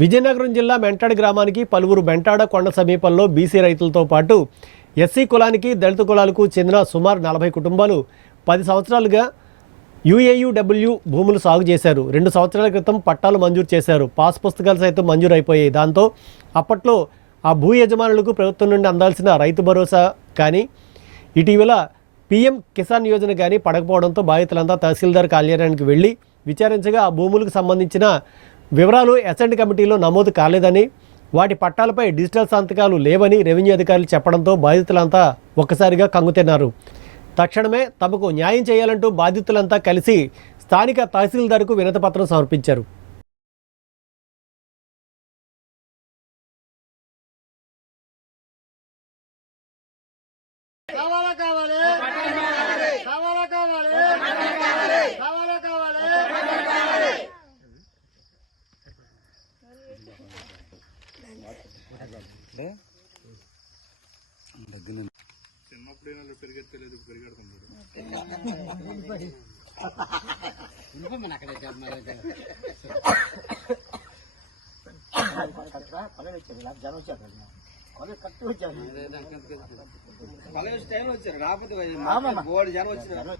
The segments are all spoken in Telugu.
విజయనగరం జిల్లా మెంటాడ గ్రామానికి పలువురు మెంటాడ కొండ సమీపంలో బీసీ రైతులతో పాటు ఎస్సీ కులానికి దళిత కులాలకు చెందిన సుమారు 40 కుటుంబాలు 10 సంవత్సరాలుగా యుఏయుడబ్ల్యూ భూములు సాగు చేశారు. 2 సంవత్సరాల క్రితం పట్టాలు మంజూరు చేశారు. పాస్ పుస్తకాలు సైతం మంజూరు అయిపోయాయి. దాంతో అప్పట్లో ఆ భూ యజమానులకు ప్రభుత్వం నుండి అందాల్సిన రైతు భరోసా కానీ ఇటీవల పీఎం కిసాన్ యోజన కానీ పడకపోవడంతో బాధితులంతా తహసీల్దార్ కార్యాలయానికి వెళ్ళి విచారించగా ఆ భూములకు సంబంధించిన వివరాలు అసెంట్ కమిటీలో నమోదు కాలేదని, వాటి పట్టాలపై డిజిటల్ సంతకాలు లేవని రెవెన్యూ అధికారులు చెప్పడంతో బాధితులంతా ఒక్కసారిగా కంగుతిన్నారు. తక్షణమే తమకు న్యాయం చేయాలంటూ బాధితులంతా కలిసి స్థానిక తహసీల్దార్కు వినతిపత్రం సమర్పించారు. చిన్నప్పుడు పెరిగెత్తలేదు, పెరిగెడుతున్నాడు. రాకపోతే జనం వచ్చారు.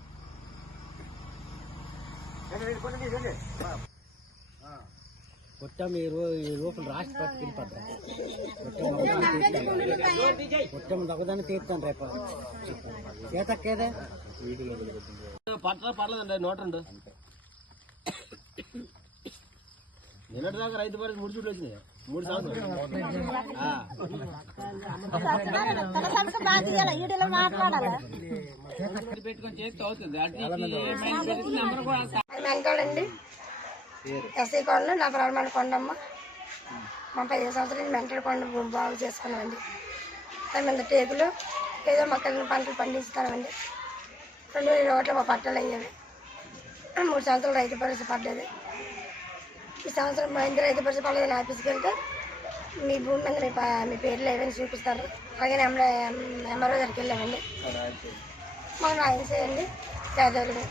కొట్టం ఈ లోపల రాష్ట్రపతి పిలిపడ్డా కొట్టం దొంగదాన్ని తీర్తాను రేపు చేతక్కేదే పర్లేదండి. నోటండు నిన్నటి దాకా రైతు పరిస్థితి 3 చుట్లు వచ్చినాయి. 3 సంవత్సరాలు పెట్టుకొని చేస్తూ అవుతుంది. ఎస్సీ కొండ నా ప్రాణమైన కొండమ్మ. మా 15 సంవత్సరాలు మెంటల్ కొండ భూమి బాగు చేసుకున్నామండి. మీద టేకులు ఏదో మొక్కలు పంటలు పండిస్తామండి. 2020 మా పట్టాలు అయ్యేవి. 3 సంవత్సరాలు రైతు భరోసా పడ్డది. ఈ సంవత్సరం మా ఇంటి రైతు భరోసా పడలేదని ఆఫీస్కి వెళ్తే మీ భూమి మీద మీ పేర్లు ఏమైనా చూపిస్తారు. అలాగే ఎంఆర్ఓ దగ్గరికి వెళ్ళామండి. మాకు న్యాయం చేయండి పేదవాళ్ళకి.